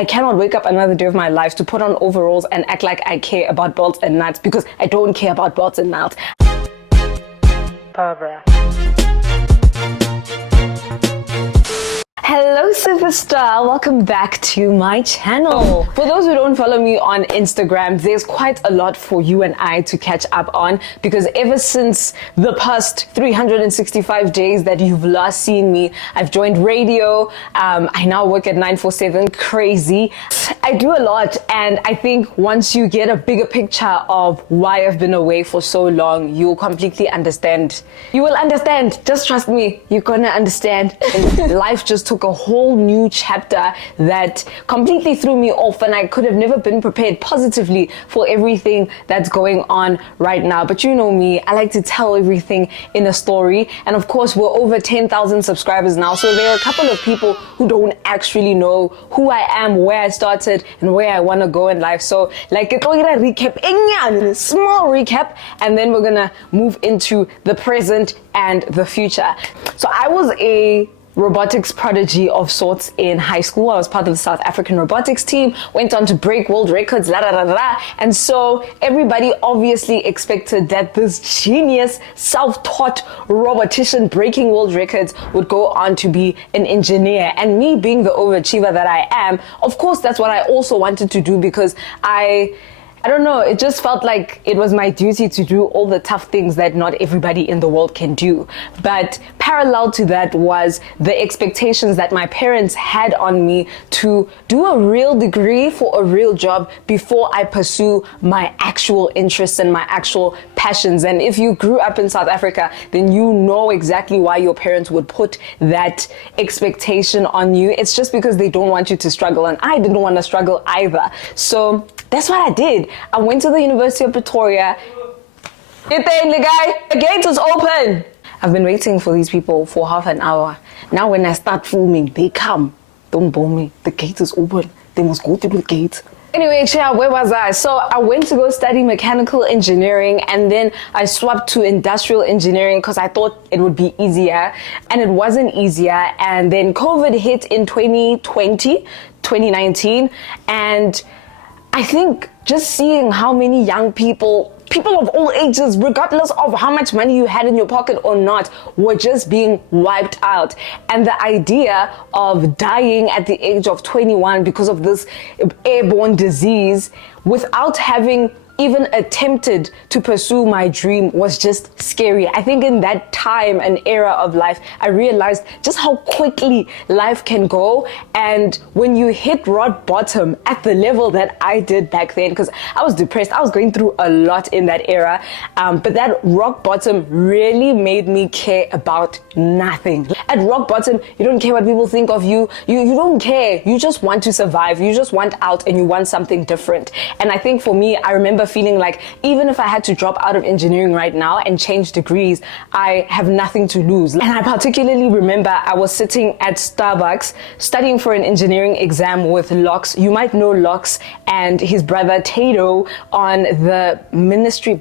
I cannot wake up another day of my life to put on overalls and act like I care about belts and nuts, because I don't care about belts and nuts. Barbara. Hello superstar, welcome back to my channel. For those who don't follow me on Instagram, there's quite a lot for you and I to catch up on, because ever since the past 365 days that you've last seen me, I've joined radio. I now work at 947, crazy. I do a lot, and I think once you get a bigger picture of why I've been away for so long, you'll completely understand. You will understand, just trust me, you're gonna understand. Life just took a whole new chapter that completely threw me off, and I could have never been prepared positively for everything that's going on right now. But you know me, I like to tell everything in a story, and of course we're over 10,000 subscribers now, so there are a couple of people who don't actually know who I am, where I started, and where I want to go in life. So like, it's going to recap, a small recap, and then we're gonna move into the present and the future. So I was a robotics prodigy of sorts in high school. I was part of the South African robotics team, went on to break world records, and so everybody obviously expected that this genius, self-taught robotician breaking world records would go on to be an engineer. And me being the overachiever that I am, of course that's what I also wanted to do, because I don't know, it just felt like it was my duty to do all the tough things that not everybody in the world can do. But parallel to that was the expectations that my parents had on me to do a real degree for a real job before I pursue my actual interests and my actual passions. And if you grew up in South Africa, then you know exactly why your parents would put that expectation on you. It's just because they don't want you to struggle, and I didn't want to struggle either. So that's what I did. I went to the University of Pretoria. The gate was open. I've been waiting for these people for half an hour. Now when I start filming, they come. Don't bore me. The gate is open. They must go through the gate. Anyway, where was I? So I went to go study mechanical engineering, and then I swapped to industrial engineering because I thought it would be easier, and it wasn't easier. And then COVID hit in 2019, and I think just seeing how many young people of all ages, regardless of how much money you had in your pocket or not, were just being wiped out. And the idea of dying at the age of 21 because of this airborne disease without having even attempted to pursue my dream was just scary. I think in that time and era of life, I realized just how quickly life can go. And when you hit rock bottom at the level that I did back then, because I was depressed, I was going through a lot in that era, but that rock bottom really made me care about nothing. At rock bottom, you don't care what people think of you. You don't care. You just want to survive. You just want out, and you want something different. And I think for me, I remember feeling like even if I had to drop out of engineering right now and change degrees, I have nothing to lose. And I particularly remember I was sitting at Starbucks studying for an engineering exam with Lox. You might know Lox and his brother Tato on the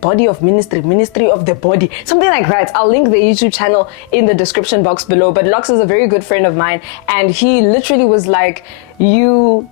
Body of Ministry of the Body, something like that. I'll link the YouTube channel in the description box below. But Lox is a very good friend of mine, and he literally was like, you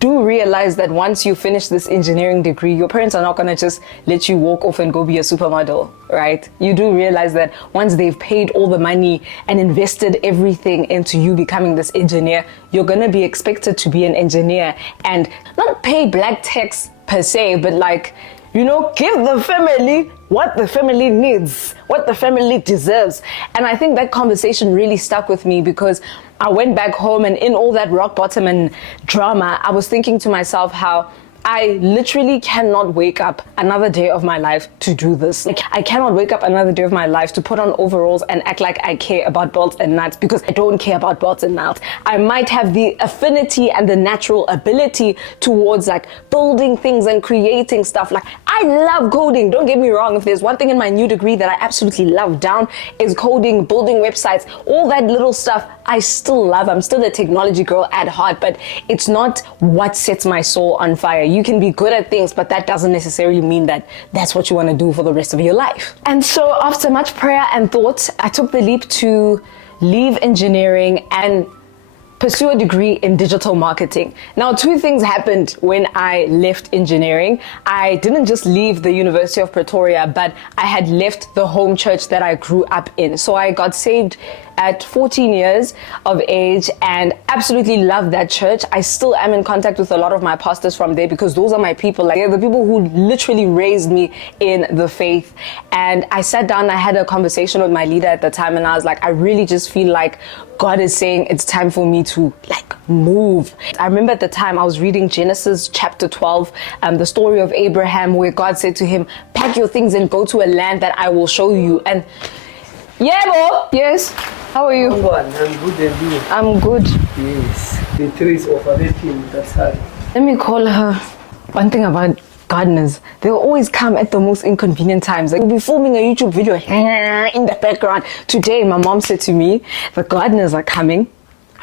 do realize that once you finish this engineering degree, your parents are not going to just let you walk off and go be a supermodel, right? You do realize that once they've paid all the money and invested everything into you becoming this engineer, you're going to be expected to be an engineer and not pay black tax per se, but like, you know, give the family what the family needs, what the family deserves. And I think that conversation really stuck with me, because I went back home, and in all that rock bottom and drama, I was thinking to myself how I literally cannot wake up another day of my life to do this. Like, I cannot wake up another day of my life to put on overalls and act like I care about belts and nuts, because I don't care about belts and nuts. I might have the affinity and the natural ability towards like building things and creating stuff. Like, I love coding, don't get me wrong. If there's one thing in my new degree that I absolutely love down is coding, building websites, all that little stuff I still love. I'm still a technology girl at heart, but it's not what sets my soul on fire. You can be good at things, but that doesn't necessarily mean that that's what you want to do for the rest of your life. And so after much prayer and thought, I took the leap to leave engineering and pursue a degree in digital marketing. Now, two things happened when I left engineering. I didn't just leave the University of Pretoria, but I had left the home church that I grew up in. So I got saved at 14 years of age and absolutely loved that church. I still am in contact with a lot of my pastors from there because those are my people. Like, they're the people who literally raised me in the faith. And I sat down, I had a conversation with my leader at the time, and I was like, I really just feel like God is saying it's time for me to move. I remember at the time I was reading Genesis chapter 12, the story of Abraham, where God said to him, pack your things and go to a land that I will show you. And yeah, Bo. Yes. How are you? I'm good, and you? I'm good. Yes. The trees overlapping, that's hard. Let me call her. One thing about gardeners, they'll always come at the most inconvenient times. Like, we'll be filming a YouTube video in the background. Today, my mom said to me, the gardeners are coming.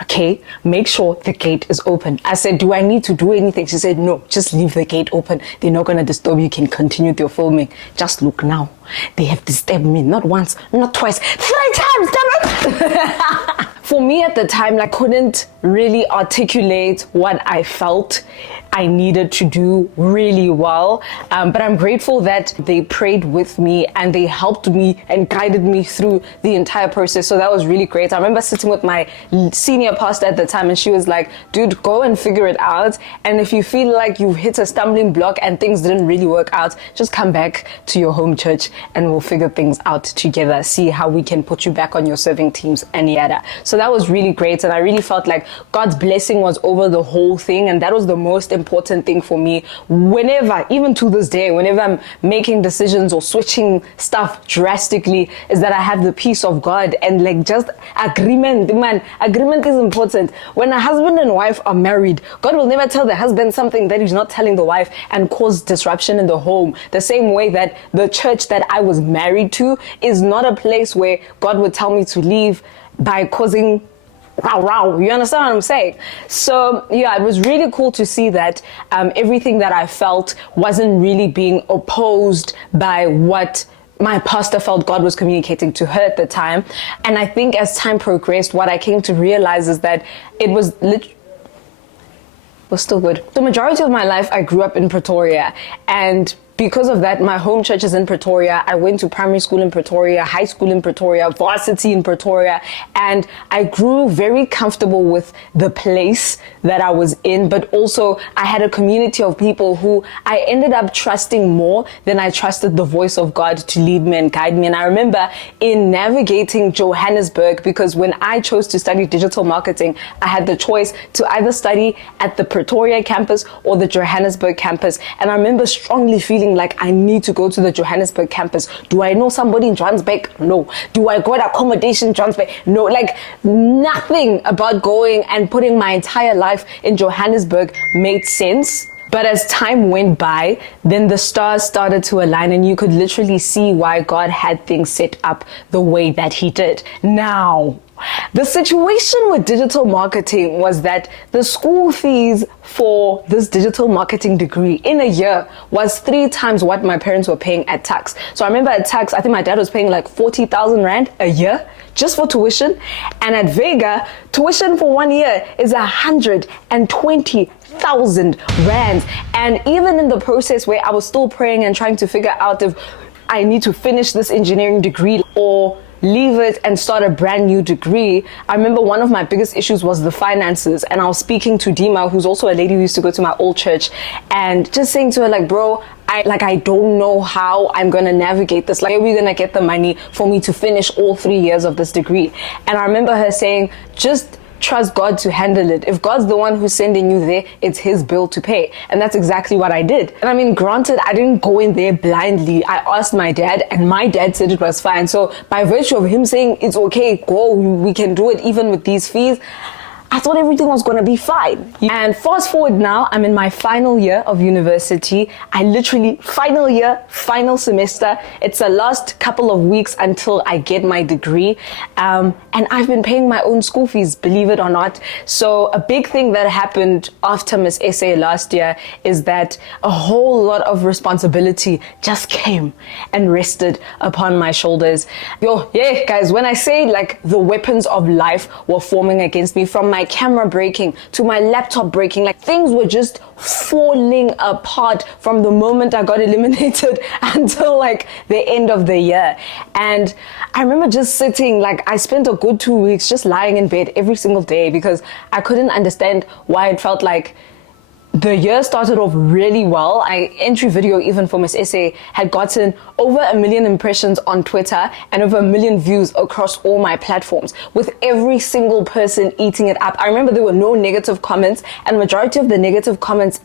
Okay, make sure the gate is open. I said, do I need to do anything? She said, no, just leave the gate open. They're not going to disturb you. You can continue with your filming. Just look now. They have disturbed me, not once, not twice, 3 times, damn it! For me at the time, I couldn't really articulate what I felt I needed to do really well. But I'm grateful that they prayed with me and they helped me and guided me through the entire process. So that was really great. I remember sitting with my senior pastor at the time, and she was like, dude, go and figure it out. And if you feel like you've hit a stumbling block and things didn't really work out, just come back to your home church and we'll figure things out together. See how we can put you back on your serving teams and yada. So that was really great. And I really felt like God's blessing was over the whole thing. And that was the most important thing for me. Whenever, even to this day, whenever I'm making decisions or switching stuff drastically, is that I have the peace of God and just agreement. Man, agreement is important. When a husband and wife are married, God will never tell the husband something that he's not telling the wife and cause disruption in the home. The same way that the church that I was married to is not a place where God would tell me to leave by causing row. You understand what I'm saying? So yeah, it was really cool to see that everything that I felt wasn't really being opposed by what my pastor felt God was communicating to her at the time. And I think as time progressed, what I came to realize is that it was still good. The majority of my life, I grew up in Pretoria, and because of that, my home church is in Pretoria. I went to primary school in Pretoria, high school in Pretoria, varsity in Pretoria, and I grew very comfortable with the place that I was in, but also I had a community of people who I ended up trusting more than I trusted the voice of God to lead me and guide me. And I remember in navigating Johannesburg, because when I chose to study digital marketing, I had the choice to either study at the Pretoria campus or the Johannesburg campus. And I remember strongly feeling like I need to go to the Johannesburg campus. Do I know somebody in Johannesburg? No. Do I got accommodation in Johannesburg? No. Nothing about going and putting my entire life in Johannesburg made sense. But as time went by, then the stars started to align and you could literally see why God had things set up the way that he did. Now, the situation with digital marketing was that the school fees for this digital marketing degree in a year was 3 times what my parents were paying at tax. So I remember at tax, I think my dad was paying 40,000 Rand a year just for tuition. And at Vega, tuition for 1 year is 120,000 Rands. And even in the process where I was still praying and trying to figure out if I need to finish this engineering degree or leave it and start a brand new degree, I remember one of my biggest issues was the finances. And I was speaking to Dima, who's also a lady who used to go to my old church, and just saying to her, bro, I don't know how I'm going to navigate this. Where are we going to get the money for me to finish all 3 years of this degree? And I remember her saying, just trust God to handle it. If God's the one who's sending you there, it's his bill to pay. And that's exactly what I did. And I mean, granted, I didn't go in there blindly. I asked my dad and my dad said it was fine. So by virtue of him saying it's okay, go, we can do it even with these fees, I thought everything was going to be fine. And fast forward now, I'm in my final year of university. I literally, final year, final semester. It's the last couple of weeks until I get my degree. And I've been paying my own school fees, believe it or not. So a big thing that happened after Miss SA last year is that a whole lot of responsibility just came and rested upon my shoulders. Yeah, guys, when I say the weapons of life were forming against me from my camera breaking, to my laptop breaking. Like, things were just falling apart from the moment I got eliminated until like the end of the year. And I remember just sitting, like, I spent a good 2 weeks just lying in bed every single day because I couldn't understand why it felt like the year started off really well. My entry video, even for Miss Essay, had gotten over 1 million impressions on Twitter and over 1 million views across all my platforms, with every single person eating it up. I remember there were no negative comments, and majority of the negative comments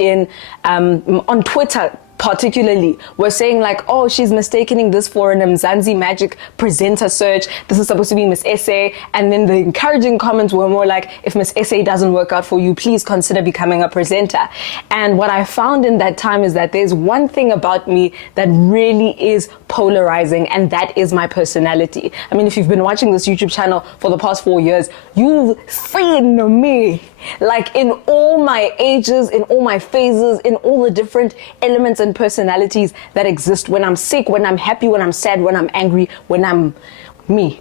on Twitter particularly were saying like, oh, she's mistaking this for an Mzansi Magic presenter search. This is supposed to be Miss Essay. And then the encouraging comments were more like, if Miss Essay doesn't work out for you, please consider becoming a presenter. And what I found in that time is that there's one thing about me that really is polarizing, and that is my personality. I mean, if you've been watching this YouTube channel for the past 4 years, you've seen me like in all my ages, in all my phases, in all the different elements and personalities that exist. When I'm sick, when I'm happy, when I'm sad, when I'm angry, when I'm me,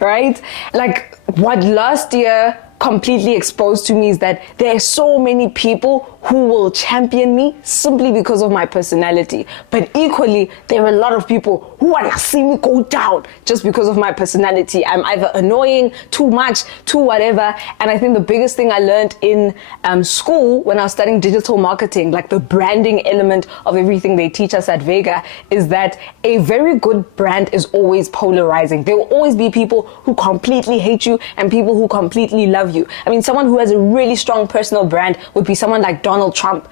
right? Like, what last year completely exposed to me is that there are so many people who will champion me simply because of my personality. But equally, there are a lot of people who want to see me go down just because of my personality. I'm either annoying, too much, too whatever. And I think the biggest thing I learned in school when I was studying digital marketing, like the branding element of everything they teach us at Vega, is that a very good brand is always polarizing. There will always be people who completely hate you and people who completely love you. I mean, someone who has a really strong personal brand would be someone like Donald Trump.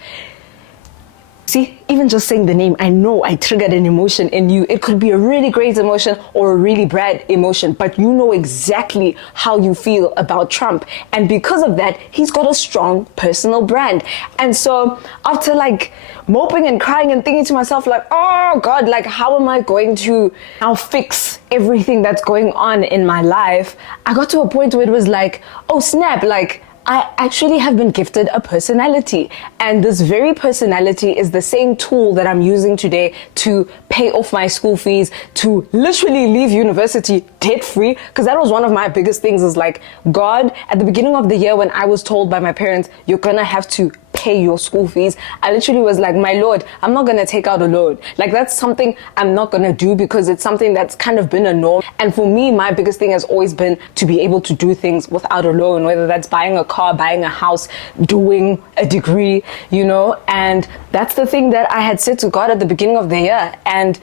See, even just saying the name, I know I triggered an emotion in you. It could be a really great emotion or a really bad emotion, but you know exactly how you feel about Trump. And because of that, he's got a strong personal brand. And so after like moping and crying and thinking to myself like, oh God, like how am I going to now fix everything that's going on in my life? I got to a point where it was like, oh snap, like I actually have been gifted a personality, and this very personality is the same tool that I'm using today to pay off my school fees, to literally leave university debt free, because that was one of my biggest things is like, God, at the beginning of the year when I was told by my parents, you're gonna have to pay your school fees, I literally was like, my Lord, I'm not gonna take out a loan. Like, that's something I'm not gonna do because it's something that's kind of been a norm. And for me, my biggest thing has always been to be able to do things without a loan, whether that's buying a car, buying a house, doing a degree, you know. And that's the thing that I had said to God at the beginning of the year. And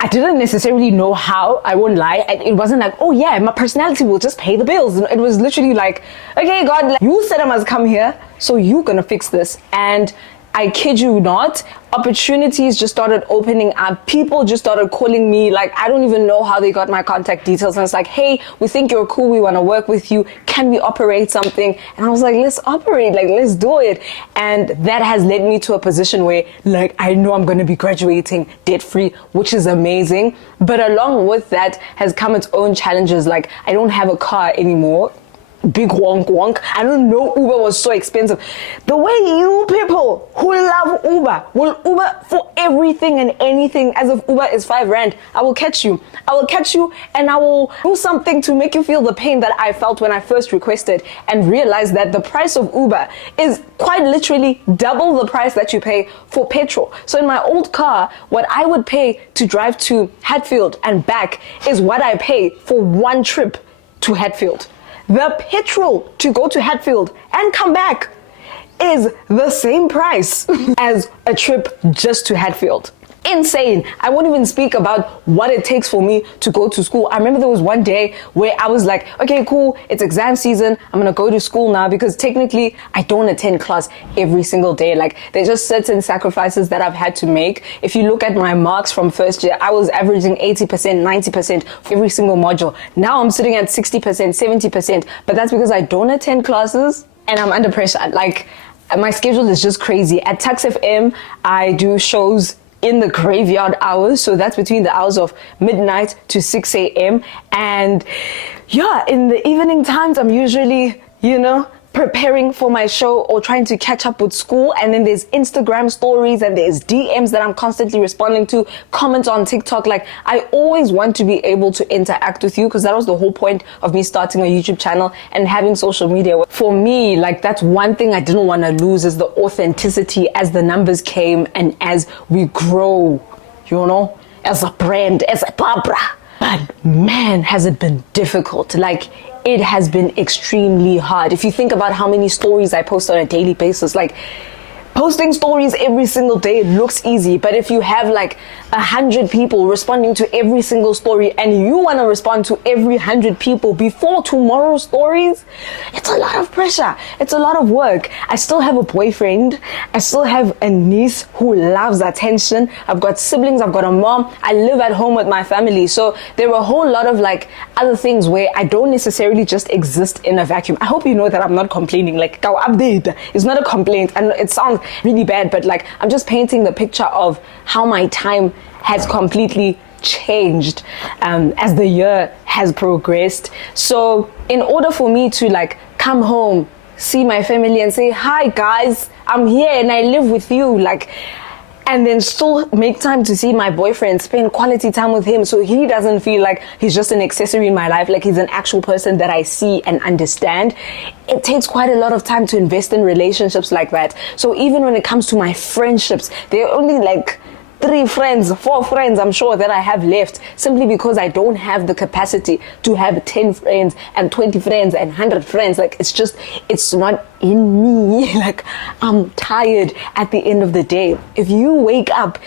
I didn't necessarily know how, I won't lie. It wasn't like, oh yeah, my personality will just pay the bills. It was literally like, okay, God, like, you said I must come here, so you're gonna fix this. And I kid you not, opportunities just started opening up. People just started calling me. Like, I don't even know how they got my contact details. And it's like, hey, we think you're cool. We want to work with you. Can we operate something? And I was like, let's operate. Like, let's do it. And that has led me to a position where, like, I know I'm going to be graduating debt free, which is amazing. But along with that has come its own challenges. Like, I don't have a car anymore. Big wonk wonk. I don't know, Uber was so expensive. The way you people who love Uber will Uber for everything and anything as if Uber is 5 rand. I will catch you. I will catch you and I will do something to make you feel the pain that I felt when I first requested, and realize that the price of Uber is quite literally double the price that you pay for petrol. So in my old car, what I would pay to drive to Hatfield and back is what I pay for one trip to Hatfield. The petrol to go to Hatfield and come back is the same price as a trip just to Hatfield. Insane. I won't even speak about what it takes for me to go to school. I remember there was one day where I was like, okay, cool, it's exam season. I'm gonna go to school now, because technically I don't attend class every single day. Like, there's just certain sacrifices that I've had to make. If you look at my marks from first year, I was averaging 80%, 90% for every single module. Now I'm sitting at 60%, 70%, but that's because I don't attend classes and I'm under pressure. Like, my schedule is just crazy. At Tux FM, I do shows in the graveyard hours, so that's between the hours of midnight to 6 a.m. and yeah, in the evening times I'm usually, you know, preparing for my show or trying to catch up with school, and then there's Instagram stories and there's DMs that I'm constantly responding to, comments on TikTok. Like, I always want to be able to interact with you, because that was the whole point of me starting a YouTube channel and having social media. For me, like, that's one thing I didn't want to lose, is the authenticity as the numbers came and as we grow, you know, as a brand, as a Barbara. But man, has it been difficult. Like, it has been extremely hard. If you think about how many stories I post on a daily basis, like, posting stories every single day looks easy, but if you have like 100 people responding to every single story and you want to respond to every 100 people before tomorrow's stories, it's a lot of pressure. It's a lot of work. I still have a boyfriend. I still have a niece who loves attention. I've got siblings. I've got a mom. I live at home with my family. So there were a whole lot of like other things where I don't necessarily just exist in a vacuum. I hope you know that I'm not complaining. Like, "Kaw update." It's not a complaint, and it sounds really bad, but like, I'm just painting the picture of how my time has completely changed as the year has progressed. So in order for me to like come home, see my family and say, "Hi guys, I'm here and I live with you," like, and then still make time to see my boyfriend, spend quality time with him, so he doesn't feel like he's just an accessory in my life, like he's an actual person that I see and understand. It takes quite a lot of time to invest in relationships like that. So even when it comes to my friendships, they're only like 3 friends, 4 friends, I'm sure, that I have left, simply because I don't have the capacity to have 10 friends and 20 friends and 100 friends. Like, it's not in me. Like, I'm tired at the end of the day. If you wake up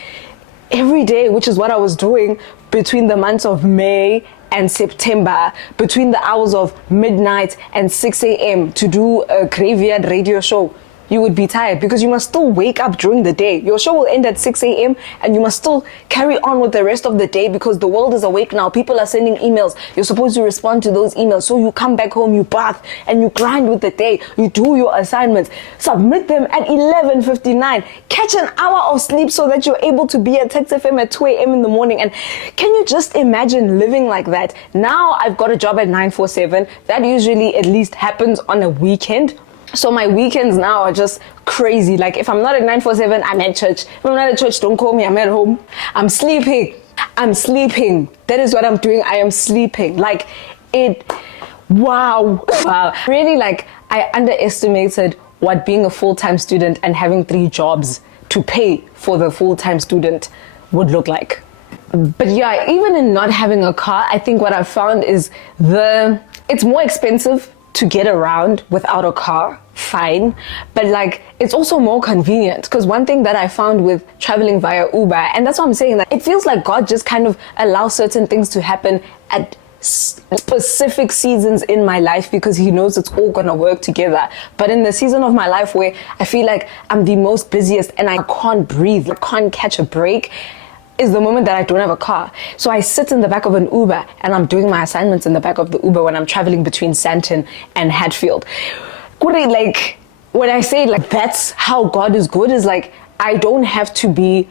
every day, which is what I was doing between the months of May and September, between the hours of midnight and 6 a.m. to do a graveyard radio show, you would be tired, because you must still wake up during the day. Your show will end at 6 a.m. and you must still carry on with the rest of the day, because the world is awake now. People are sending emails. You're supposed to respond to those emails. So you come back home, you bath, and you grind with the day. You do your assignments, submit them at 11:59, catch an hour of sleep so that you're able to be at Text FM at 2 a.m. in the morning. And can you just imagine living like that? Now I've got a job at 947. That usually at least happens on a weekend. So my weekends now are just crazy. Like, if I'm not at 947, I'm at church. If I'm not at church, don't call me, I'm at home. I'm sleeping. That is what I'm doing. I am sleeping. Like, wow. Really, like, I underestimated what being a full-time student and having 3 jobs to pay for the full-time student would look like. But yeah, even in not having a car, I think what I've found is it's more expensive to get around without a car, fine, but like, it's also more convenient. Because one thing that I found with traveling via Uber, and that's what I'm saying, that it feels like God just kind of allows certain things to happen at specific seasons in my life, because he knows it's all gonna work together. But in the season of my life where I feel like I'm the most busiest and I can't breathe, I can't catch a break, is the moment that I don't have a car. So I sit in the back of an Uber and I'm doing my assignments in the back of the Uber when I'm traveling between Sandton and Hatfield. Like, when I say like that's how God is good, is like, I don't have to be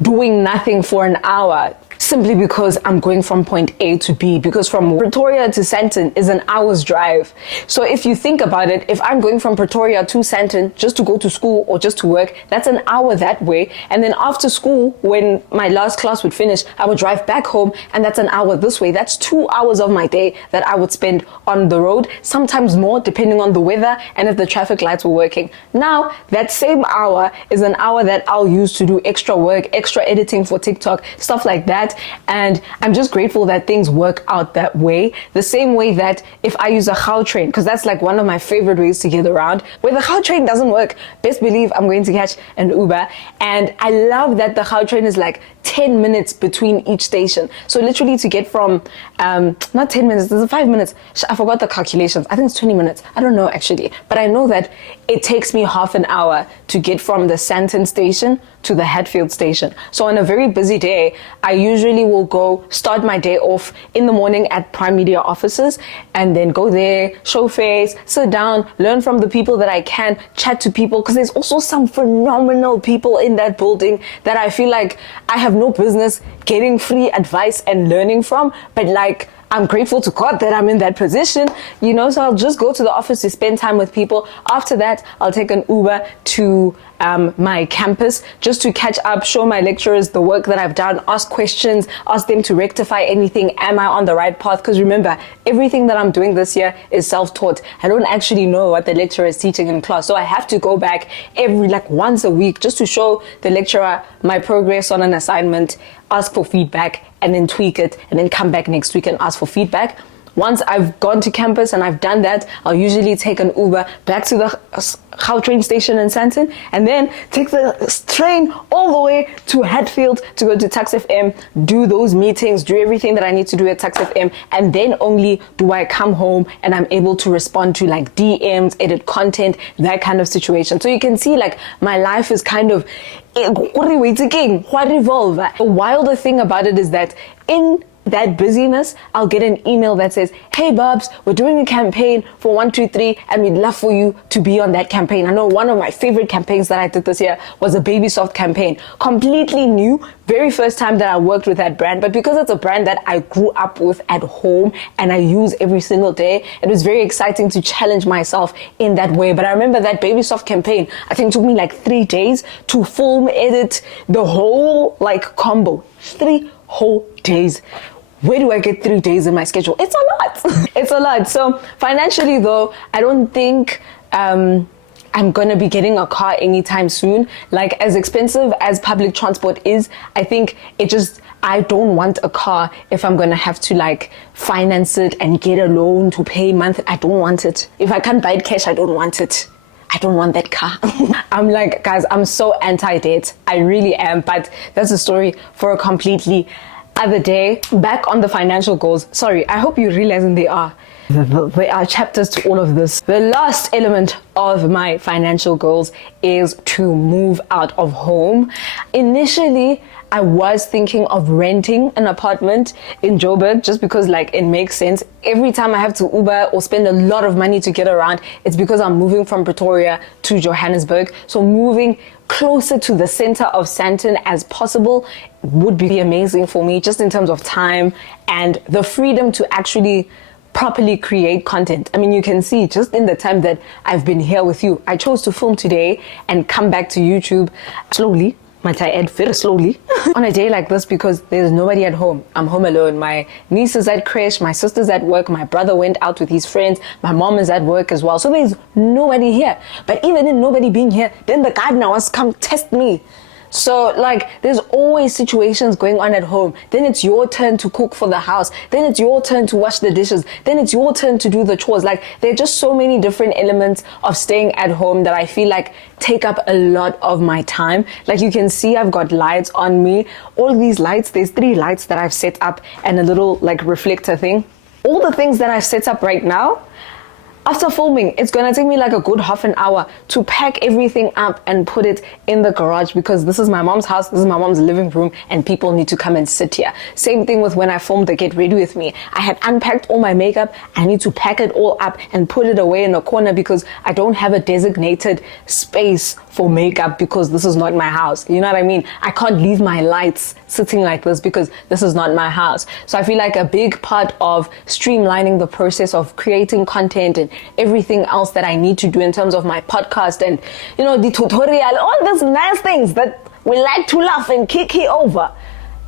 doing nothing for an hour simply because I'm going from point A to B, because from Pretoria to Sandton is an hour's drive. So if you think about it, if I'm going from Pretoria to Sandton just to go to school or just to work, that's an hour that way. And then after school, when my last class would finish, I would drive back home, and that's an hour this way. That's 2 hours of my day that I would spend on the road, sometimes more depending on the weather and if the traffic lights were working. Now, that same hour is an hour that I'll use to do extra work, extra editing for TikTok, stuff like that. And I'm just grateful that things work out that way. The same way that if I use a Gautrain, because that's like one of my favorite ways to get around, where the Gautrain doesn't work, best believe I'm going to catch an Uber. And I love that the Gautrain is like 10 minutes between each station. So literally to get from, not 10 minutes, there's 5 minutes. I forgot the calculations. I think it's 20 minutes. I don't know actually. But I know that it takes me half an hour to get from the Sandton station to the Hatfield station. So on a very busy day, I usually will go start my day off in the morning at Prime Media offices, and then go there, show face, sit down, learn from the people that I can, chat to people, because there's also some phenomenal people in that building that I feel like I have no business getting free advice and learning from, but like, I'm grateful to God that I'm in that position, you know, so I'll just go to the office to spend time with people. After that, I'll take an Uber to my campus just to catch up, show my lecturers the work that I've done, ask questions, ask them to rectify anything. Am I on the right path? Because remember, everything that I'm doing this year is self-taught. I don't actually know what the lecturer is teaching in class. So I have to go back once a week just to show the lecturer my progress on an assignment, ask for feedback, and then tweak it, and then come back next week and ask for feedback. Once I've gone to campus and I've done that, I'll usually take an Uber back to the train station in Sandton, and then take the train all the way to Hatfield to go to Tax FM, do those meetings, do everything that I need to do at Tax FM, and then only do I come home and I'm able to respond to like DMs, edit content, that kind of situation. So you can see like my life is kind of revolve. The wilder thing about it is that in that busyness, I'll get an email that says, hey Bubs, we're doing a campaign for 123 and we'd love for you to be on that campaign. I know one of my favorite campaigns that I did this year was a Baby Soft campaign. Completely new, very first time that I worked with that brand, but because it's a brand that I grew up with at home and I use every single day, it was very exciting to challenge myself in that way. But I remember that Baby Soft campaign, I think it took me like 3 days to film, edit the whole like combo. 3 whole days. Where do I get 3 days in my schedule? It's a lot. It's a lot. So financially though, I don't think I'm going to be getting a car anytime soon. Like as expensive as public transport is, I think I don't want a car if I'm going to have to like finance it and get a loan to pay monthly. I don't want it. If I can't buy it cash, I don't want it. I don't want that car. I'm like, guys, I'm so anti-debt. I really am. But that's a story for a completely other day. Back on the financial goals. Sorry, I hope you realize there are chapters to all of this. The last element of my financial goals is to move out of home. Initially, I was thinking of renting an apartment in Joburg just because like it makes sense. Every time I have to Uber or spend a lot of money to get around, it's because I'm moving from Pretoria to Johannesburg. So moving closer to the center of Sandton as possible would be amazing for me, just in terms of time and the freedom to actually properly create content. I mean, you can see just in the time that I've been here with you, I chose to film today and come back to YouTube slowly. Might I add, very slowly on a day like this because there's nobody at home. I'm home alone. My niece is at creche, my sister's at work, my brother went out with his friends, my mom is at work as well. So there's nobody here. But even in nobody being here, then the gardener wants to come test me. So like there's always situations going on at home. Then it's your turn to cook for the house. Then it's your turn to wash the dishes. Then it's your turn to do the chores. Like there are just so many different elements of staying at home that I feel like take up a lot of my time. Like you can see I've got lights on me. All these lights, there's 3 lights that I've set up and a little like reflector thing. All the things that I've set up right now, after filming, it's gonna take me like a good half an hour to pack everything up and put it in the garage because this is my mom's house, this is my mom's living room, and people need to come and sit here. Same thing with when I filmed the Get Ready With Me. I had unpacked all my makeup. I need to pack it all up and put it away in a corner because I don't have a designated space for makeup because this is not my house. You know what I mean? I can't leave my lights sitting like this because this is not my house. So I feel like a big part of streamlining the process of creating content and everything else that I need to do in terms of my podcast and, you know, the tutorial, all those nice things that we like to laugh and kiki over.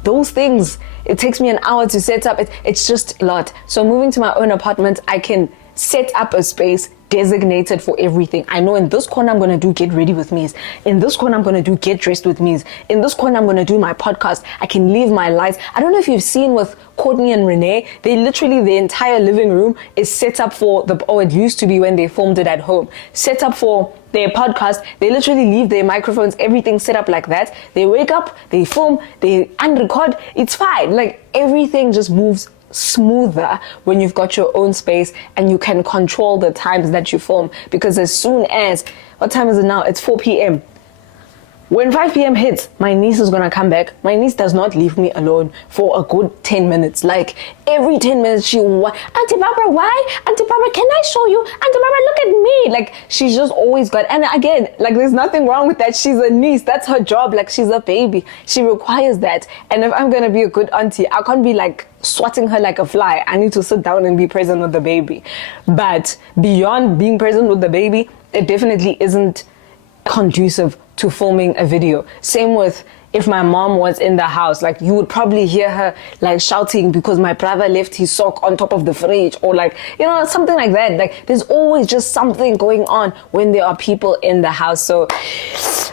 Those things, it takes me an hour to set up. It's just a lot. So moving to my own apartment, I can set up a space designated for everything. I know in this corner I'm going to do Get Ready With Me. In this corner I'm going to do Get Dressed With Me. In this corner I'm going to do my podcast. I can leave my lights. I don't know if you've seen with Courtney and Renee, they literally, the entire living room is set up for it used to be when they filmed it at home, set up for their podcast. They literally leave their microphones, everything set up like that. They wake up, they film, they unrecord. It's fine. Like everything just moves smoother when you've got your own space and you can control the times that you film, because as soon as, what time is it now? It's 4 p.m. When 5 p.m. hits, my niece is gonna come back. My niece does not leave me alone for a good 10 minutes. Like, every 10 minutes she will, Auntie Barbara, why? Auntie Barbara, can I show you? Auntie Barbara, look at me. Like, she's just always got, and again, like, there's nothing wrong with that. She's a niece. That's her job. Like, she's a baby. She requires that. And if I'm gonna be a good auntie, I can't be like swatting her like a fly. I need to sit down and be present with the baby. But beyond being present with the baby, it definitely isn't conducive to filming a video. Same with if my mom was in the house, like you would probably hear her like shouting because my brother left his sock on top of the fridge, or like, you know, something like that. Like, there's always just something going on when there are people in the house. So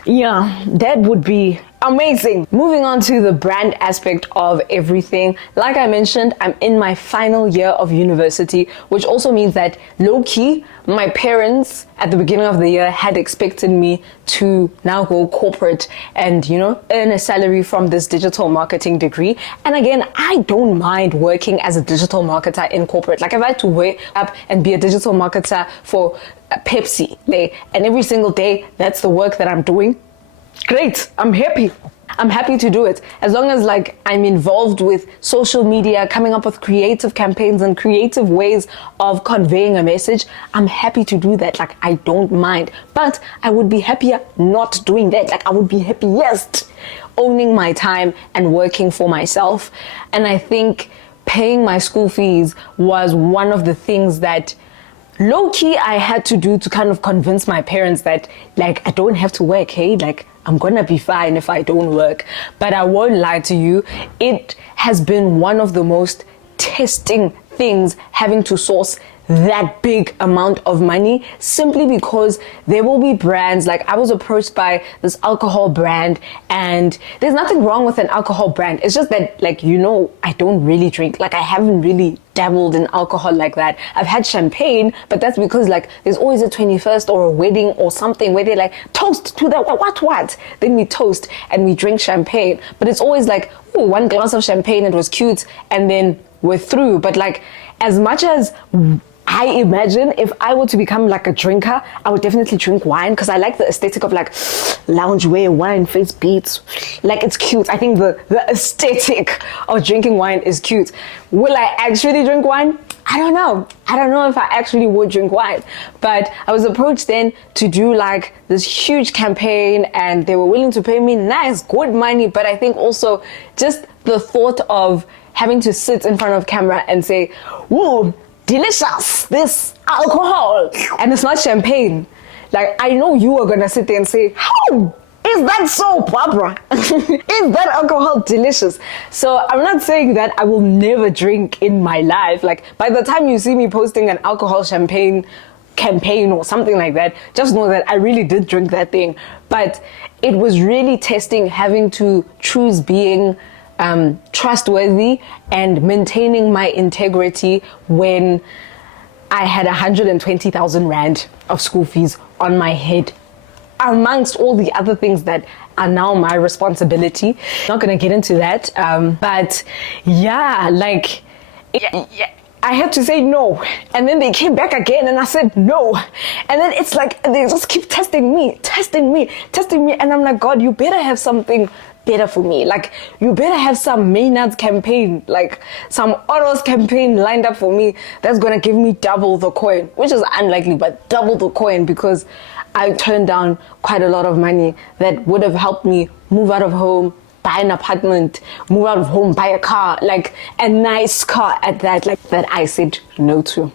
yeah, that would be amazing. Moving on to the brand aspect of everything. Like I mentioned, I'm in my final year of university, which also means that low-key, my parents at the beginning of the year had expected me to now go corporate and, you know, earn a salary from this digital marketing degree. And again, I don't mind working as a digital marketer in corporate. Like, if I had to wake up and be a digital marketer for Pepsi, and every single day that's the work that I'm doing, great, I'm happy. I'm happy to do it. As long as like I'm involved with social media, coming up with creative campaigns and creative ways of conveying a message, I'm happy to do that. Like, I don't mind. But I would be happier not doing that. Like, I would be happiest owning my time and working for myself. And I think paying my school fees was one of the things that low-key I had to do to kind of convince my parents that, like, I don't have to work, hey? Like, I'm gonna be fine if I don't work. But I won't lie to you, it has been one of the most testing things having to source that big amount of money, simply because there will be brands. Like, I was approached by this alcohol brand, and there's nothing wrong with an alcohol brand. It's just that, like, you know, I don't really drink. Like, I haven't really dabbled in alcohol like that. I've had champagne, but that's because, like, there's always a 21st or a wedding or something where they like toast to the what. Then we toast and we drink champagne. But it's always like, oh, one glass of champagne, it was cute, and then we're through. But like, as much as I imagine if I were to become like a drinker, I would definitely drink wine, because I like the aesthetic of like loungewear, wine, face beats. Like, it's cute. I think the aesthetic of drinking wine is cute. Will I actually drink wine? I don't know. I don't know if I actually would drink wine. But I was approached then to do like this huge campaign, and they were willing to pay me nice, good money. But I think also just the thought of having to sit in front of camera and say, whoa, delicious, this alcohol, and it's not champagne. Like, I know you are gonna sit there and say, how is that so, Barbara? Is that alcohol delicious? So I'm not saying that I will never drink in my life. Like, by the time you see me posting an alcohol champagne campaign or something like that, just know that I really did drink that thing. But it was really testing, having to choose being trustworthy and maintaining my integrity when I had 120,000 rand of school fees on my head, amongst all the other things that are now my responsibility. Not gonna get into that, but yeah, like, I had to say no, and then they came back again and I said no, and then it's like they just keep testing me, and I'm like, God, you better have something better for me. Like, you better have some Maynard's campaign, like some Oro's campaign lined up for me that's gonna give me double the coin, which is unlikely, but double the coin, because I turned down quite a lot of money that would have helped me move out of home, buy an apartment, move out of home, buy a car, like a nice car at that, like, that I said no to,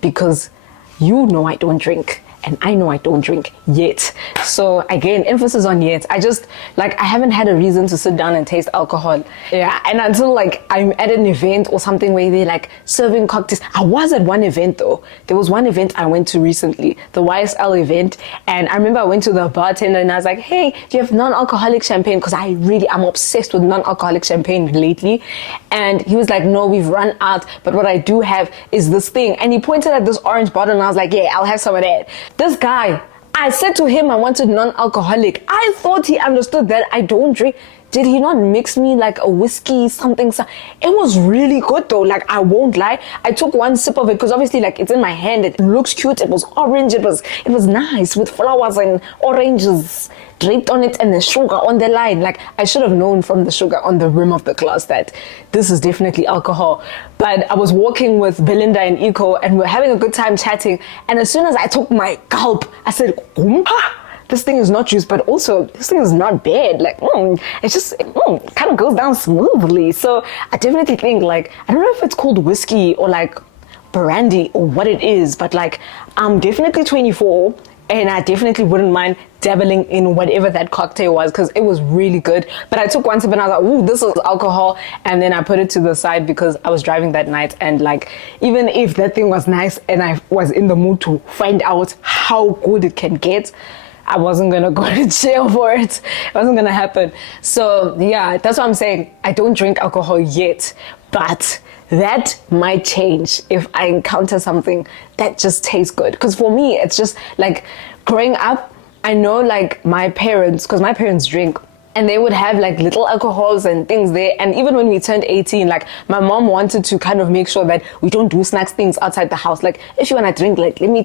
because you know I don't drink. And I know I don't drink yet. So again, emphasis on yet. I just, like, I haven't had a reason to sit down and taste alcohol. Yeah, and until like I'm at an event or something where they're like serving cocktails. I was at one event though. There was one event I went to recently, the YSL event. And I remember I went to the bartender and I was like, hey, do you have non-alcoholic champagne? Because I'm obsessed with non-alcoholic champagne lately. And he was like, no, we've run out. But what I do have is this thing. And he pointed at this orange bottle and I was like, yeah, I'll have some of that. This guy, I said to him I wanted non-alcoholic. I thought he understood that I don't drink. did he not mix me like a whiskey something? It was really good though. Like, I won't lie. I took one sip of it because obviously like it's in my hand. It looks cute. It was orange. It was nice with flowers and oranges draped on it and the sugar on the line. Like, I should have known from the sugar on the rim of the glass that this is definitely alcohol. But I was walking with Belinda and Iko and we're having a good time chatting. And as soon as I took my gulp, I said, "Goomba, this thing is not juice, but also this thing is not bad." Like, it's just, kind of goes down smoothly. So I definitely think, like, I don't know if it's called whiskey or like brandy or what it is, but like, I'm definitely 24 and I definitely wouldn't mind dabbling in whatever that cocktail was because it was really good. But I took one sip and I was like, "Ooh, this is alcohol." And then I put it to the side because I was driving that night. And like, even if that thing was nice and I was in the mood to find out how good it can get, I wasn't going to go to jail for it. It wasn't going to happen. So yeah, that's what I'm saying. I don't drink alcohol yet, but that might change if I encounter something that just tastes good. Because for me, it's just like growing up, I know like my parents, because my parents drink, and they would have like little alcohols and things there. And even when we turned 18, like my mom wanted to kind of make sure that we don't do snacks things outside the house. Like, if you want to drink, like, let me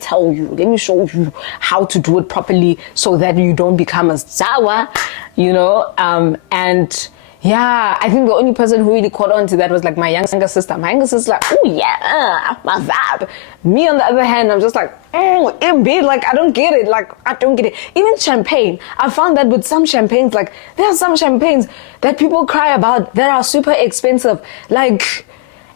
show you how to do it properly so that you don't become a sour, and yeah, I think the only person who really caught on to that was like my younger sister. My younger sister's like, "Oh yeah, my vibe." Me on the other hand, I'm just like, in bed, like, I don't get it. Like, I don't get it. Even champagne, I found that with some champagnes, like, there are some champagnes that people cry about that are super expensive. Like,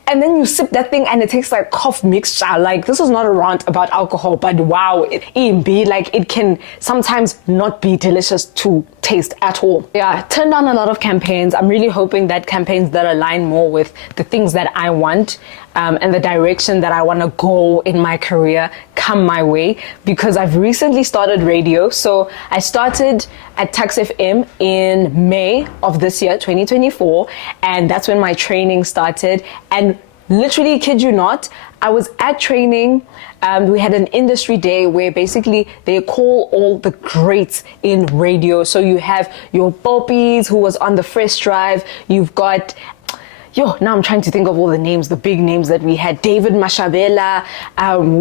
and then you sip that thing and it tastes like cough mixture. Like, this is not a rant about alcohol, but wow, it can sometimes not be delicious to taste at all. Yeah, turned down a lot of campaigns. I'm really hoping that campaigns that align more with the things that I want and the direction that I want to go in my career come my way, because I've recently started radio. So I started at Tux FM in May of this year, 2024, and that's when my training started. And literally, kid you not, I was at training. We had an industry day where basically they call all the greats in radio. So you have your Poppies, who was on the Fresh Drive. You've got, now I'm trying to think of all the names, the big names that we had. David Mashabela.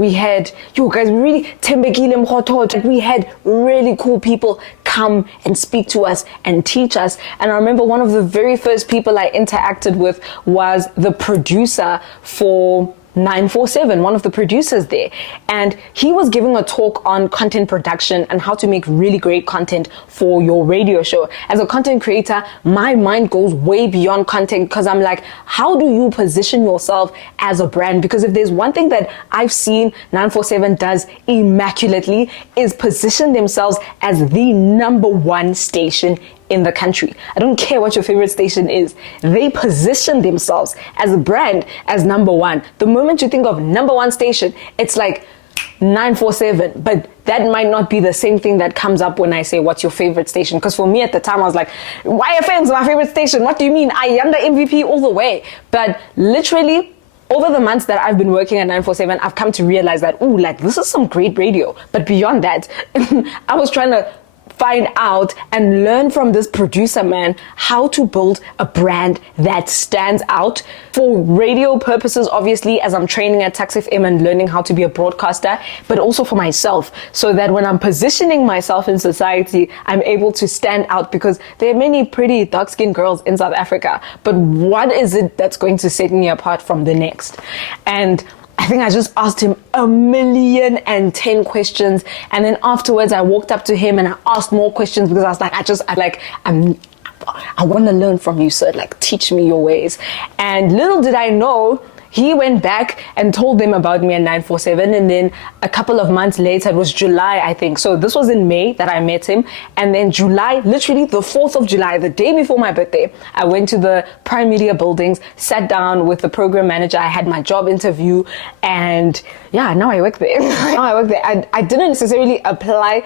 We had, Tembekile Mkhothotho. We had really cool people come and speak to us and teach us. And I remember one of the very first people I interacted with was the producer for 947, one of the producers there, and he was giving a talk on content production and how to make really great content for your radio show. As a content creator, my mind goes way beyond content, because I'm like, how do you position yourself as a brand? Because if there's one thing that I've seen 947 does immaculately, is position themselves as the number one station in the country. I don't care what your favorite station is. They position themselves as a brand as number one. The moment you think of number one station, it's like 947, but that might not be the same thing that comes up when I say what's your favorite station. Because for me at the time, I was like, YFM's my favorite station. What do you mean? I am the MVP all the way. But literally, over the months that I've been working at 947, I've come to realize that, this is some great radio. But beyond that, I was trying to find out and learn from this producer man how to build a brand that stands out for radio purposes, obviously, as I'm training at Tux FM and learning how to be a broadcaster, but also for myself, so that when I'm positioning myself in society, I'm able to stand out, because there are many pretty dark-skinned girls in South Africa, but what is it that's going to set me apart from the next? And I think I just asked him 1,010,000 questions. And then afterwards, I walked up to him and I asked more questions, because I was like, I want to learn from you, sir. Like, teach me your ways. And little did I know, he went back and told them about me at 947. And then a couple of months later, it was July, I think. So this was in May that I met him. And then July, literally the 4th of July, the day before my birthday, I went to the Prime Media buildings, sat down with the program manager. I had my job interview, and now I work there. I didn't necessarily apply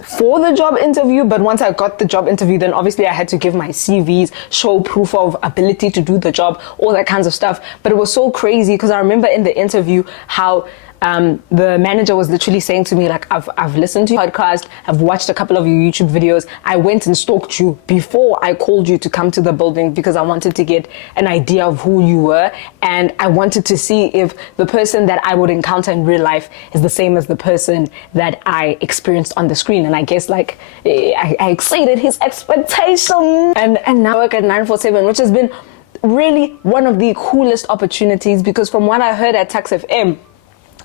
for the job interview, but once I got the job interview, then obviously I had to give my CVs, show proof of ability to do the job, all that kinds of stuff. But it was so crazy, because I remember in the interview how the manager was literally saying to me, like, I've listened to your podcast, I've watched a couple of your YouTube videos. I went and stalked you before I called you to come to the building because I wanted to get an idea of who you were. And I wanted to see if the person that I would encounter in real life is the same as the person that I experienced on the screen. And I guess like I exceeded his expectations. And now I work at 947, which has been really one of the coolest opportunities, because from what I heard at Tax FM,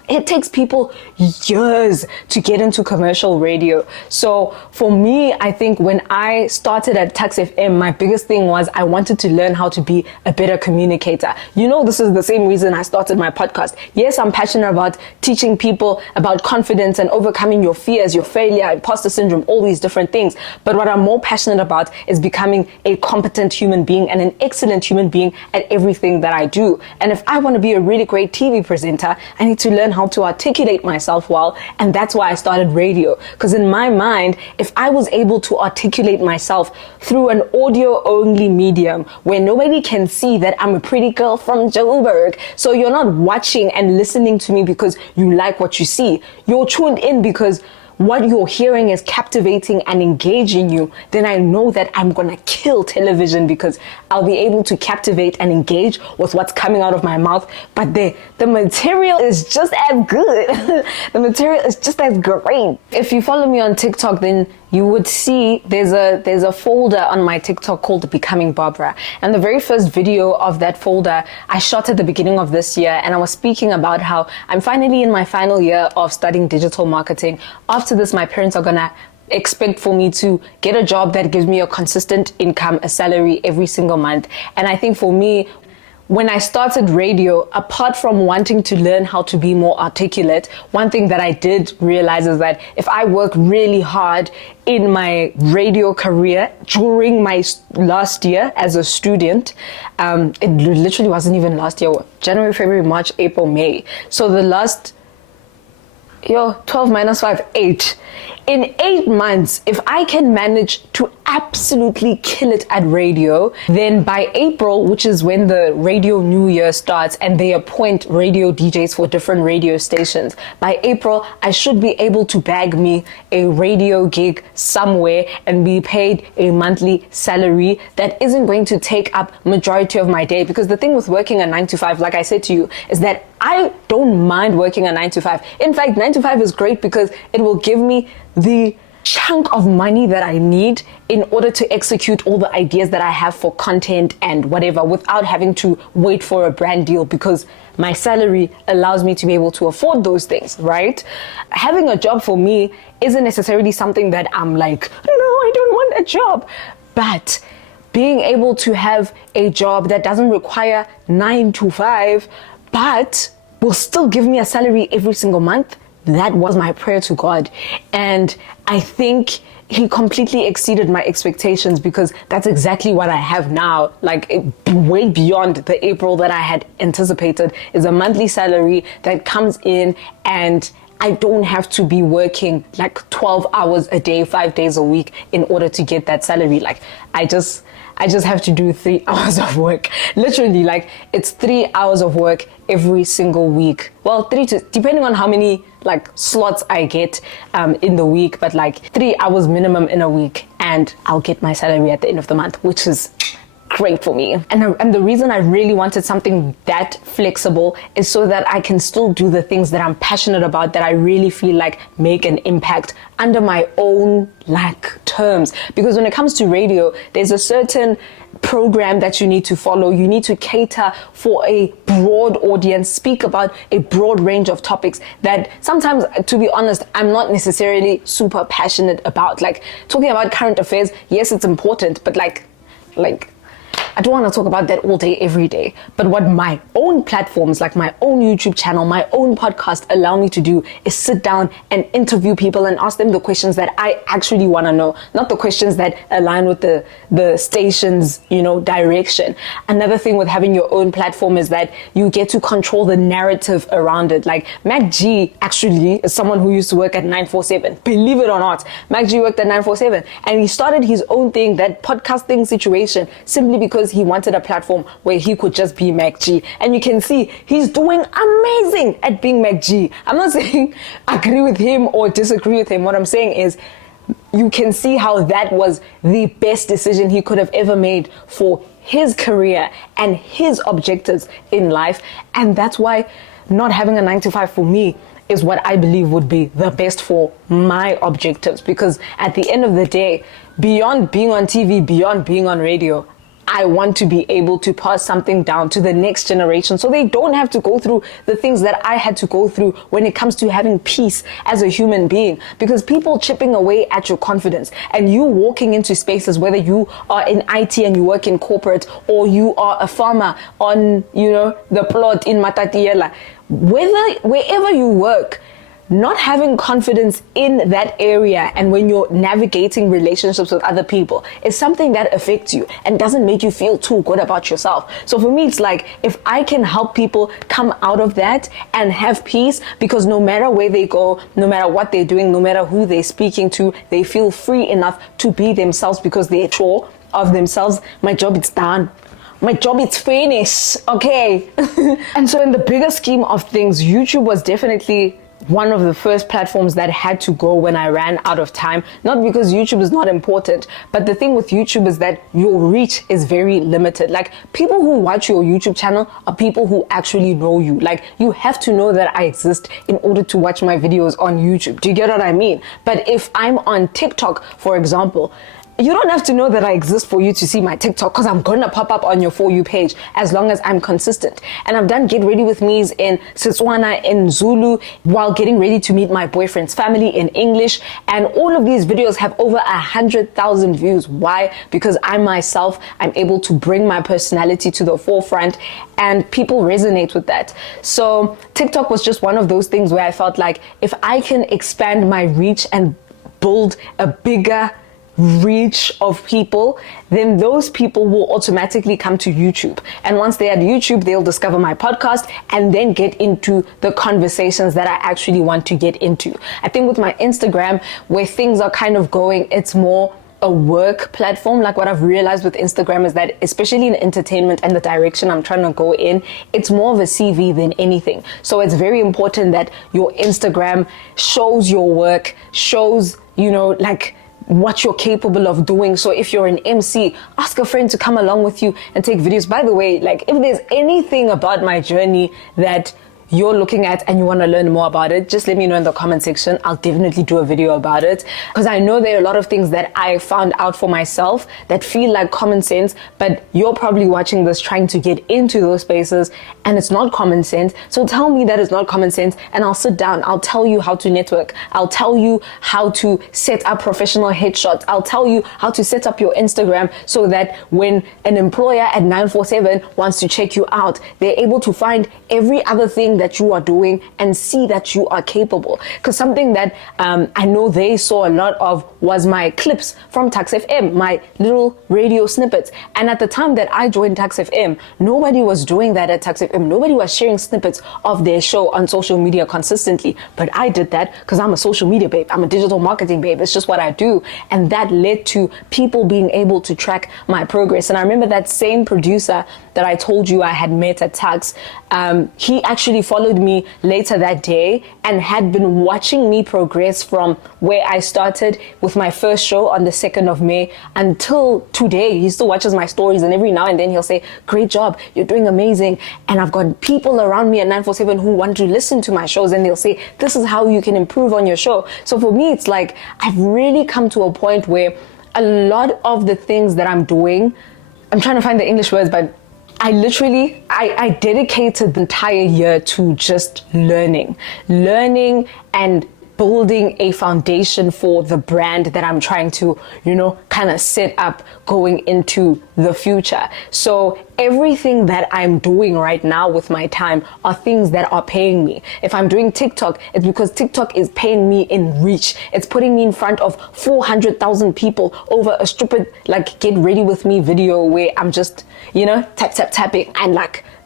it takes people years to get into commercial radio. So for me, I think when I started at Tax FM, my biggest thing was I wanted to learn how to be a better communicator. You know, this is the same reason I started my podcast. Yes, I'm passionate about teaching people about confidence and overcoming your fears, your failure, imposter syndrome, all these different things. But what I'm more passionate about is becoming a competent human being and an excellent human being at everything that I do. And if I want to be a really great TV presenter, I need to learn how to articulate myself well, and that's why I started radio. Because in my mind, if I was able to articulate myself through an audio only medium where nobody can see that I'm a pretty girl from Joburg, so you're not watching and listening to me because you like what you see, you're tuned in because what you're hearing is captivating and engaging you, then I know that I'm gonna kill television, because I'll be able to captivate and engage with what's coming out of my mouth. But the material is just as good. The material is just as great. If you follow me on TikTok, then you would see there's a folder on my TikTok called Becoming Barbara. And the very first video of that folder I shot at the beginning of this year, and I was speaking about how I'm finally in my final year of studying digital marketing. After this, my parents are gonna expect for me to get a job that gives me a consistent income, a salary every single month. And I think for me, when I started radio, apart from wanting to learn how to be more articulate, one thing that I did realize is that if I work really hard in my radio career during my last year as a student, it literally wasn't even last year, January, February, March, April, May. So the last 12 minus 5, 8. In 8 months, if I can manage to absolutely kill it at radio, then by April, which is when the radio new year starts and they appoint radio DJs for different radio stations, by April, I should be able to bag me a radio gig somewhere and be paid a monthly salary that isn't going to take up majority of my day. Because the thing with working a 9 to 5, like I said to you, is that I don't mind working a 9 to 5. In fact, 9 to 5 is great because it will give me the chunk of money that I need in order to execute all the ideas that I have for content and whatever, without having to wait for a brand deal, because my salary allows me to be able to afford those things, right? Having a job for me isn't necessarily something that I'm like, no, I don't want a job. But being able to have a job that doesn't require 9 to 5, but will still give me a salary every single month, that was my prayer to God. And I think he completely exceeded my expectations, because that's exactly what I have now. Like, way beyond the April that I had anticipated is a monthly salary that comes in, and I don't have to be working like 12 hours a day, 5 days a week in order to get that salary. Like, I just have to do 3 hours of work. Literally, like, it's 3 hours of work every single week. Well, depending on how many like slots I get in the week, but like 3 hours minimum in a week, and I'll get my salary at the end of the month, which is great for me. And the reason I really wanted something that flexible is so that I can still do the things that I'm passionate about, that I really feel like make an impact under my own like terms. Because when it comes to radio, there's a certain program that you need to follow. You need to cater for a broad audience, speak about a broad range of topics that sometimes, to be honest, I'm not necessarily super passionate about. Like, talking about current affairs, yes, it's important, but like I don't want to talk about that all day, every day. But what my own platforms, like my own YouTube channel, my own podcast, allow me to do is sit down and interview people and ask them the questions that I actually want to know, not the questions that align with the station's, direction. Another thing with having your own platform is that you get to control the narrative around it. Like, Mac G actually is someone who used to work at 947. Believe it or not, Mac G worked at 947, and he started his own thing, that podcasting situation, simply because because he wanted a platform where he could just be Mac G. And you can see he's doing amazing at being Mac G. I'm not saying agree with him or disagree with him. What I'm saying is you can see how that was the best decision he could have ever made for his career and his objectives in life. And that's why not having a 9-to-5 for me is what I believe would be the best for my objectives. Because at the end of the day, beyond being on TV, beyond being on radio, I want to be able to pass something down to the next generation so they don't have to go through the things that I had to go through when it comes to having peace as a human being. Because people chipping away at your confidence and you walking into spaces, whether you are in IT and you work in corporate or you are a farmer on, the plot in Matatiela, wherever you work, not having confidence in that area and when you're navigating relationships with other people is something that affects you and doesn't make you feel too good about yourself. So for me, it's like, if I can help people come out of that and have peace, because no matter where they go, no matter what they're doing, no matter who they're speaking to, they feel free enough to be themselves because they're sure of themselves. My job is done. My job is finished, okay? And so in the bigger scheme of things, YouTube was definitely one of the first platforms that had to go when I ran out of time. Not because YouTube is not important, but the thing with YouTube is that your reach is very limited. Like, people who watch your YouTube channel are people who actually know you. Like, you have to know that I exist in order to watch my videos on YouTube. Do you get what I mean? But if I'm on TikTok, for example, you don't have to know that I exist for you to see my TikTok, because I'm going to pop up on your For You page as long as I'm consistent. And I've done Get Ready With Me's in Setswana, in Zulu, while getting ready to meet my boyfriend's family in English. And all of these videos have over 100,000 views. Why? Because I myself, I'm able to bring my personality to the forefront and people resonate with that. So TikTok was just one of those things where I felt like if I can expand my reach and build a bigger reach of people, then those people will automatically come to YouTube. And once they're at YouTube, they'll discover my podcast and then get into the conversations that I actually want to get into. I think with my Instagram, where things are kind of going, it's more a work platform. Like, what I've realized with Instagram is that, especially in entertainment and the direction I'm trying to go in, it's more of a CV than anything. So it's very important that your Instagram shows your work, shows, what you're capable of doing. So if you're an MC, ask a friend to come along with you and take videos. By the way, like, if there's anything about my journey that you're looking at and you want to learn more about it, just let me know in the comment section. I'll definitely do a video about it, because I know there are a lot of things that I found out for myself that feel like common sense, but you're probably watching this trying to get into those spaces and it's not common sense. So tell me that it's not common sense and I'll sit down. I'll tell you how to network. I'll tell you how to set up professional headshots. I'll tell you how to set up your Instagram so that when an employer at 947 wants to check you out, they're able to find every other thing that you are doing and see that you are capable. Because something that I know they saw a lot of was my clips from Tax FM, my little radio snippets. And at the time that I joined Tax FM, nobody was doing that at Tax FM. Nobody was sharing snippets of their show on social media consistently. But I did that because I'm a social media babe. I'm a digital marketing babe. It's just what I do. And that led to people being able to track my progress. And I remember that same producer that I told you I had met at Tax, he actually followed me later that day and had been watching me progress from where I started with my first show on the 2nd of May until today. He still watches my stories, and every now and then he'll say, great job, you're doing amazing. And I've got people around me at 947 who want to listen to my shows, and they'll say, this is how you can improve on your show. So for me, it's like I've really come to a point where a lot of the things that I'm doing, I'm trying to find the English words, but I dedicated the entire year to just learning and building a foundation for the brand that I'm trying to, kind of set up going into the future. So everything that I'm doing right now with my time are things that are paying me. If I'm doing TikTok, it's because TikTok is paying me in reach. It's putting me in front of 400,000 people over a stupid, get ready with me video where I'm just, tapping. And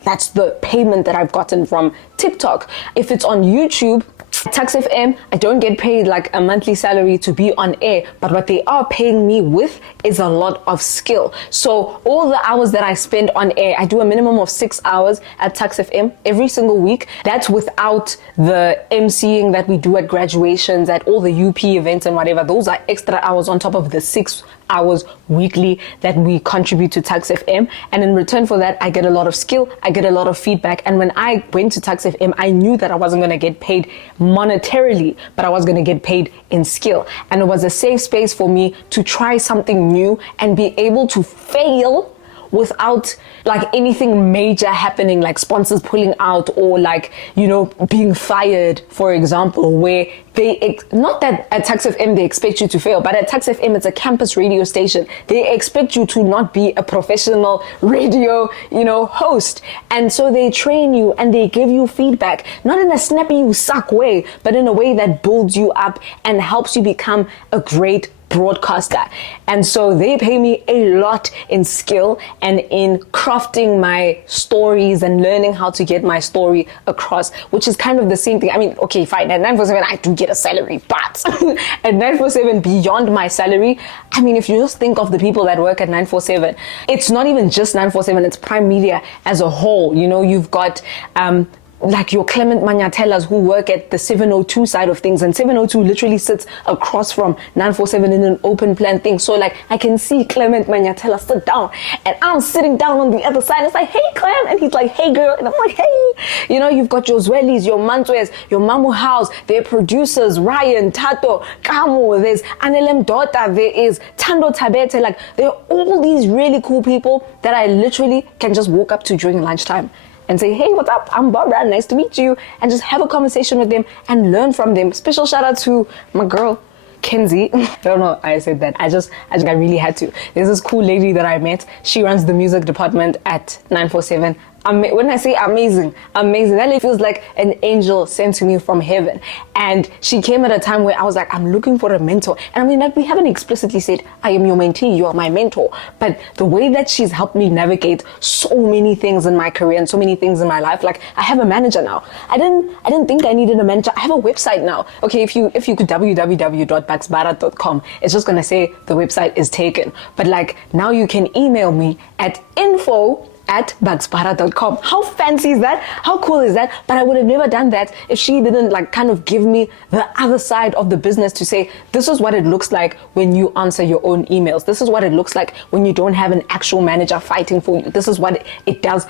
that's the payment that I've gotten from TikTok. If it's on YouTube, Tax FM, I don't get paid like a monthly salary to be on air, but what they are paying me with is a lot of skill. So all the hours that I spend on air, I do a minimum of 6 hours at Tax FM every single week. That's without the MCing that we do at graduations, at all the UP events and whatever. Those are extra hours on top of the 6 hours weekly that we contribute to Tax FM. And in return for that, I get a lot of skill, I get a lot of feedback. And when I went to Tax FM, I knew that I wasn't going to get paid monetarily, but I was going to get paid in skill. And it was a safe space for me to try something new and be able to fail without like anything major happening, like sponsors pulling out or like, you know, being fired, for example, where not that at Tax FM they expect you to fail, but at Tax FM it's a campus radio station. They expect you to not be a professional radio, you know, host. And so they train you and they give you feedback, not in a snappy you suck way, but in a way that builds you up and helps you become a great broadcaster. And so they pay me a lot in skill and in crafting my stories and learning how to get my story across, which is kind of the same thing. I mean, okay, fine, at 947 I do get a salary, but at 947 beyond my salary, I mean, if you just think of the people that work at 947, it's not even just 947, it's Prime Media as a whole. You know, you've got like your Clement Manyatelas who work at the 702 side of things, and 702 literally sits across from 947 in an open plan thing. So like I can see Clement Manyatela sit down and I'm sitting down on the other side. It's like, hey Clem, and he's like, hey girl, and I'm like, hey. You know, you've got your Zwellies, your Mantues, your Mamu House, their producers, Ryan, Tato, Kamu, there's Anelem Dota, there is Tando Tabete. Like there are all these really cool people that I literally can just walk up to during lunchtime and say, hey, what's up? I'm Barbara, nice to meet you. And just have a conversation with them and learn from them. Special shout out to my girl, Kenzie. I don't know why I said that. I really had to. There's this cool lady that I met. She runs the music department at 947. When I say amazing, that lady feels like an angel sent to me from heaven. And she came at a time where I was like, I'm looking for a mentor. And I mean, like, we haven't explicitly said, I am your mentee, you are my mentor. But the way that she's helped me navigate so many things in my career and so many things in my life, like I have a manager now. I didn't think I needed a manager. I have a website now. Okay, if you could www.baxbara.com, it's just gonna say the website is taken. But like now you can email me at info@baxbara.com. How fancy is that? How cool is that? But I would have never done that if she didn't like kind of give me the other side of the business to say, this is what it looks like when you answer your own emails. This is what it looks like when you don't have an actual manager fighting for you. This is what it does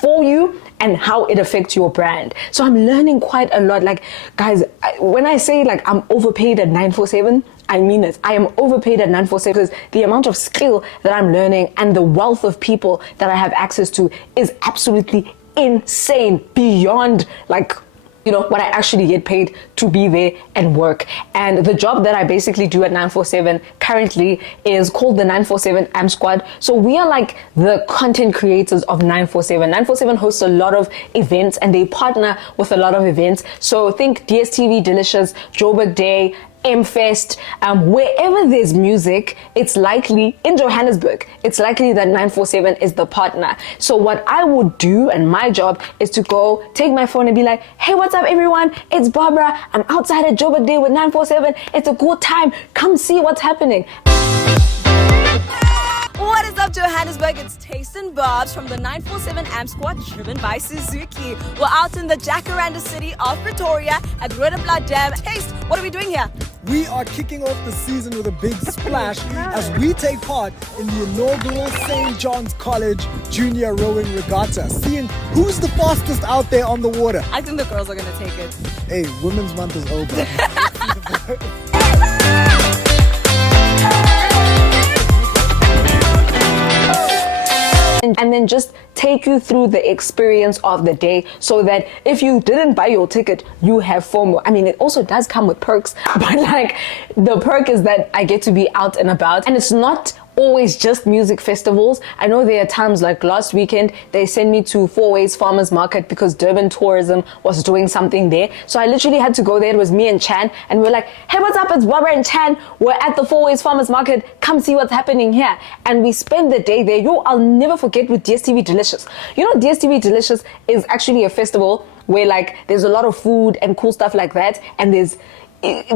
for you and how it affects your brand. So I'm learning quite a lot. Like, guys, when I say like I'm overpaid at 947, I mean it. I am overpaid at 947 because the amount of skill that I'm learning and the wealth of people that I have access to is absolutely insane, beyond like, you know, what I actually get paid to be there and work. And the job that I basically do at 947 currently is called the 947 Am Squad. So we are like the content creators of 947. 947 hosts a lot of events and they partner with a lot of events. So think DSTV Delicious, Joburg Day, M-Fest, wherever there's music, it's likely, in Johannesburg, it's likely that 947 is the partner. So what I would do, and my job, is to go take my phone and be like, hey, what's up everyone? It's Barbara. I'm outside at Joburg Day with 947. It's a good time. Come see what's happening. What is up, Johannesburg? It's Taste and Bobs from the 947 Am Squad, driven by Suzuki. We're out in the Jacaranda city of Pretoria at Roodeplaat Dam. Taste, what are we doing here? We are kicking off the season with a big splash as we take part in the inaugural St. John's College Junior Rowing Regatta, seeing who's the fastest out there on the water. I think the girls are going to take it. Hey, Women's Month is over. And then just take you through the experience of the day so that if you didn't buy your ticket, you have FOMO. I mean, it also does come with perks, but like the perk is that I get to be out and about, and it's not always just music festivals. I know there are times like last weekend, they sent me to Four Ways Farmers Market because Durban Tourism was doing something there. So I literally had to go there. It was me and Chan, and we're like, hey, what's up? It's Barbara and Chan. We're at the Four Ways Farmers Market. Come see what's happening here. And we spend the day there. I'll never forget with DSTV Delicious. You know, DSTV Delicious is actually a festival where like there's a lot of food and cool stuff like that, and there's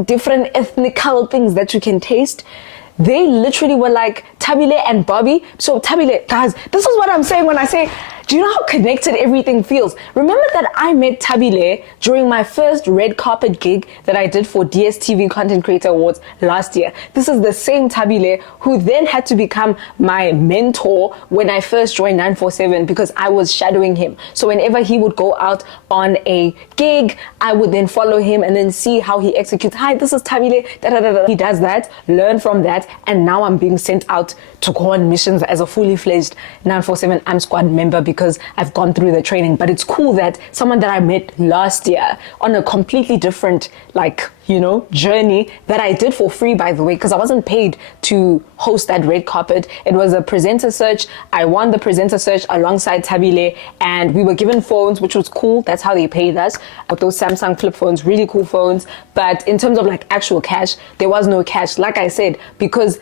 different ethnical things that you can taste. They literally were like Tabile and Bobby. So Tabile, guys, this is what I'm saying when I say, do you know how connected everything feels? Remember that I met Tabile during my first red carpet gig that I did for DSTV Content Creator Awards last year. This is the same Tabile who then had to become my mentor when I first joined 947 because I was shadowing him. So whenever he would go out on a gig, I would then follow him and then see how he executes. Hi, this is Tabile. Da, da, da, da. He does that, learn from that, and now I'm being sent out to go on missions as a fully fledged 947 AM squad member because I've gone through the training. But it's cool that someone that I met last year on a completely different, like, you know, journey that I did for free, by the way, because I wasn't paid to host that red carpet. It was a presenter search. I won the presenter search alongside Tabile, and we were given phones, which was cool. That's how they paid us. With those Samsung flip phones, really cool phones. But in terms of like actual cash, there was no cash, like I said, because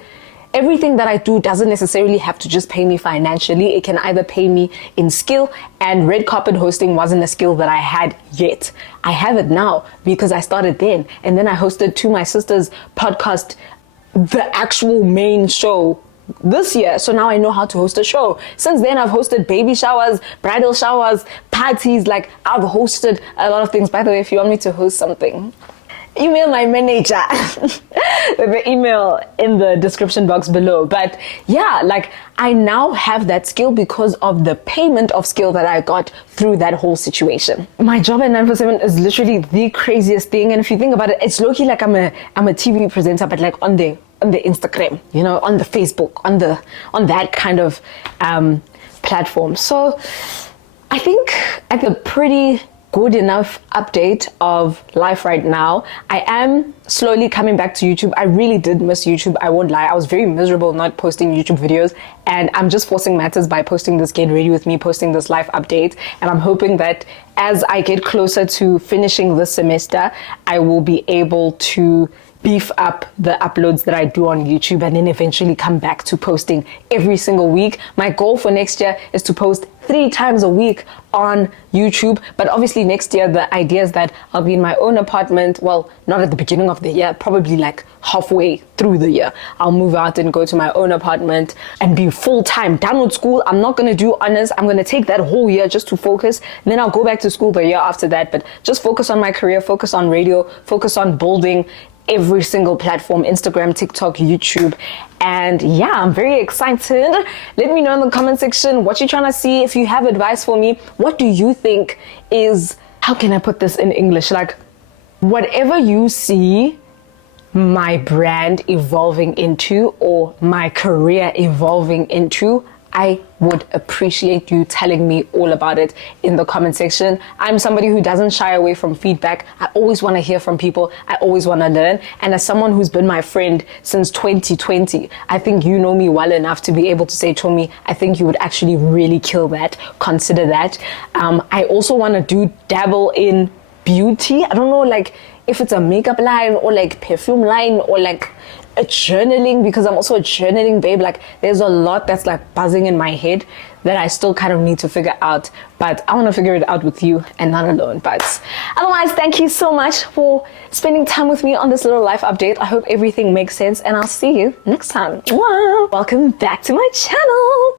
everything that I do doesn't necessarily have to just pay me financially. It can either pay me in skill, and red carpet hosting wasn't a skill that I had yet. I have it now because I started then, and then I hosted to my sister's podcast, the actual main show this year. So now I know how to host a show. Since then, I've hosted baby showers, bridal showers, parties. Like, I've hosted a lot of things. By the way, if you want me to host something, email my manager with the email in the description box below. But yeah, like, I now have that skill because of the payment of skill that I got through that whole situation. My job at 947 is literally the craziest thing. And if you think about it, it's low-key like I'm a TV presenter, but like on the Instagram, you know, on the Facebook, on that kind of platform. So I think at the pretty good enough update of life right now. I am slowly coming back to YouTube. I really did miss YouTube. I won't lie. I was very miserable not posting YouTube videos, and I'm just forcing matters by posting this Get Ready With Me, posting this life update. And I'm hoping that as I get closer to finishing this semester, I will be able to beef up the uploads that I do on YouTube and then eventually come back to posting every single week. My goal for next year is to post 3 times a week on YouTube. But obviously next year, the idea is that I'll be in my own apartment. Well, not at the beginning of the year, probably like halfway through the year. I'll move out and go to my own apartment and be full-time done with school. I'm not going to do honors. I'm going to take that whole year just to focus. And then I'll go back to school the year after that. But just focus on my career, focus on radio, focus on building every single platform, Instagram, TikTok, YouTube. And yeah, I'm very excited. Let me know in the comment section what you're trying to see. If you have advice for me, what do you think is, how can I put this in English? Like, whatever you see my brand evolving into or my career evolving into, I would appreciate you telling me all about it in the comment section. I'm somebody who doesn't shy away from feedback. I always want to hear from people. I always want to learn. And as someone who's been my friend since 2020, I think you know me well enough to be able to say, Chomi, I think you would actually really kill that. Consider that. I also want to dabble in beauty. I don't know, like, if it's a makeup line or like perfume line or like a journaling, because I'm also a journaling babe. Like, there's a lot that's like buzzing in my head that I still kind of need to figure out, but I want to figure it out with you and not alone. But otherwise, thank you so much for spending time with me on this little life update. I hope everything makes sense, and I'll see you next time. Welcome back to my channel.